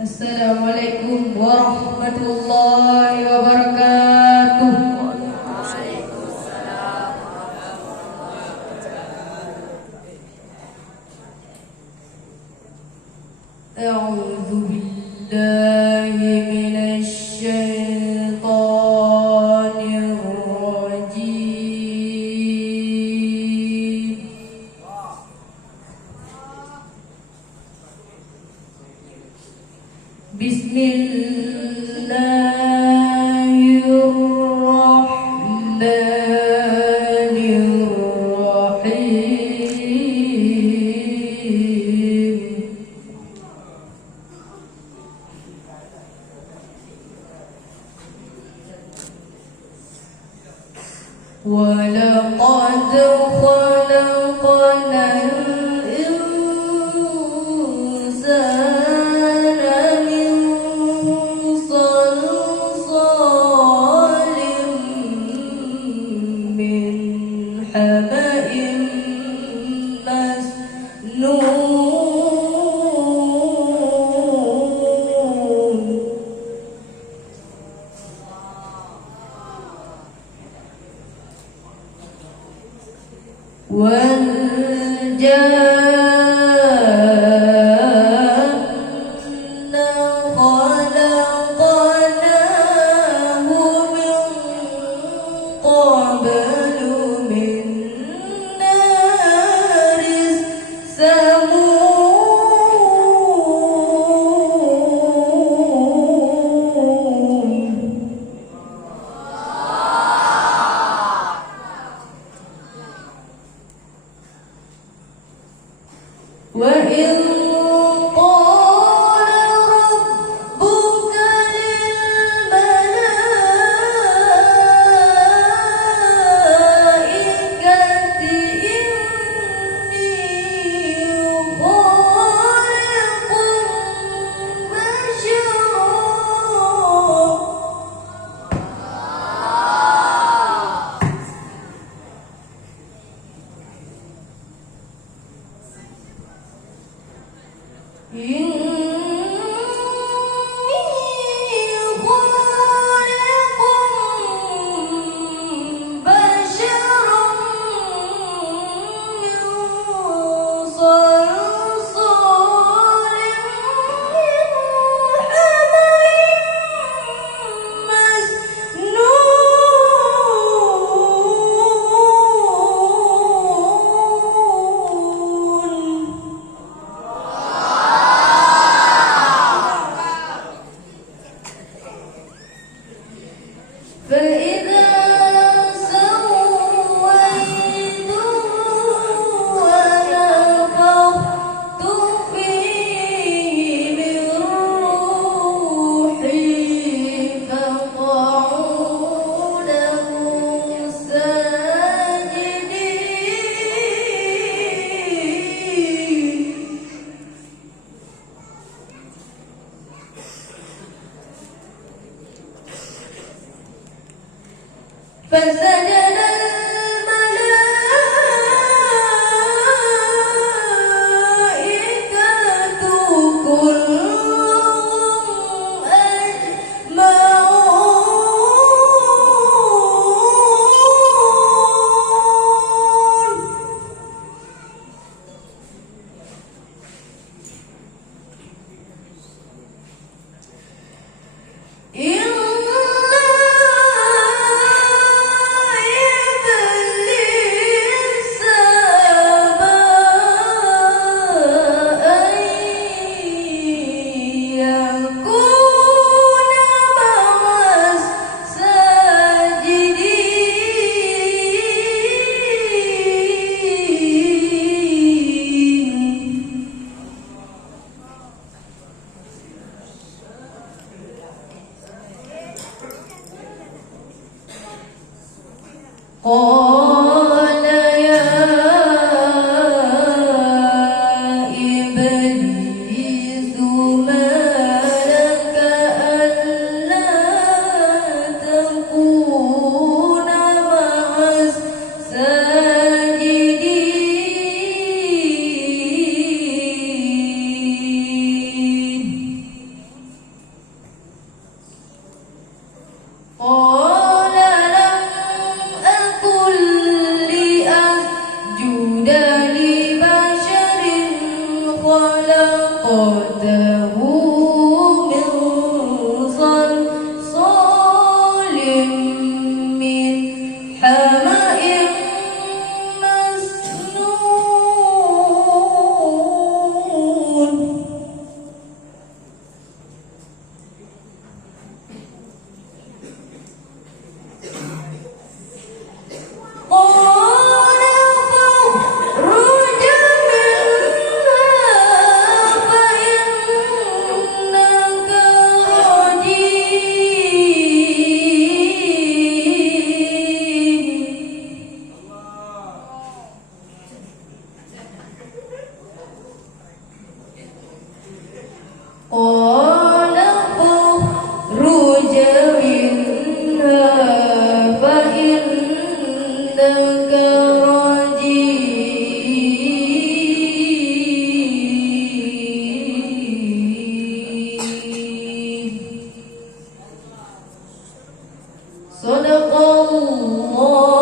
Assalamualaikum warahmatullahi wabarakatuh. A'udzu billahi minasy syaithanir rajim. Bismillahirrahmanirrahim. وَلَقَدْ خَلَقْنَا الْإِنسَانَ مِنْ صَلْصَالٍ مِنْ حَمَإٍ مَسْنُونٍ وَالْجَانَّ خَلَقْنَاهُ مِنْ قَبْلُ مِنْ نَارِ السَّمُومِ وَإِذْ قَالَ رَبُّكَ لِلْمَلَائِكَةِ إِنِّي خَالِقٌ بَشَرًا مِّن صَلْصَالٍ مِّنْ حَمَإٍ مَّسْنُونٍ فَإِذَا سَوَّيْتُهُ وَنَفَخْتُ فِيهِ مِن رُّوحِي فَقَعُوا لَهُ سَاجِدِينَ فَسَجَدَ الْمَلَائِكَةُ كُلُّهُمْ أَجْمَعُونَ قَالَ يَا إِبْلِيسُ مَا لَكَ أَلَّا تَكُونَ مَعَ السَّاجِدِينَ خلقته من صلصال من حمأ مسنون قال فاخرج منها فإنك رجيم صدق الله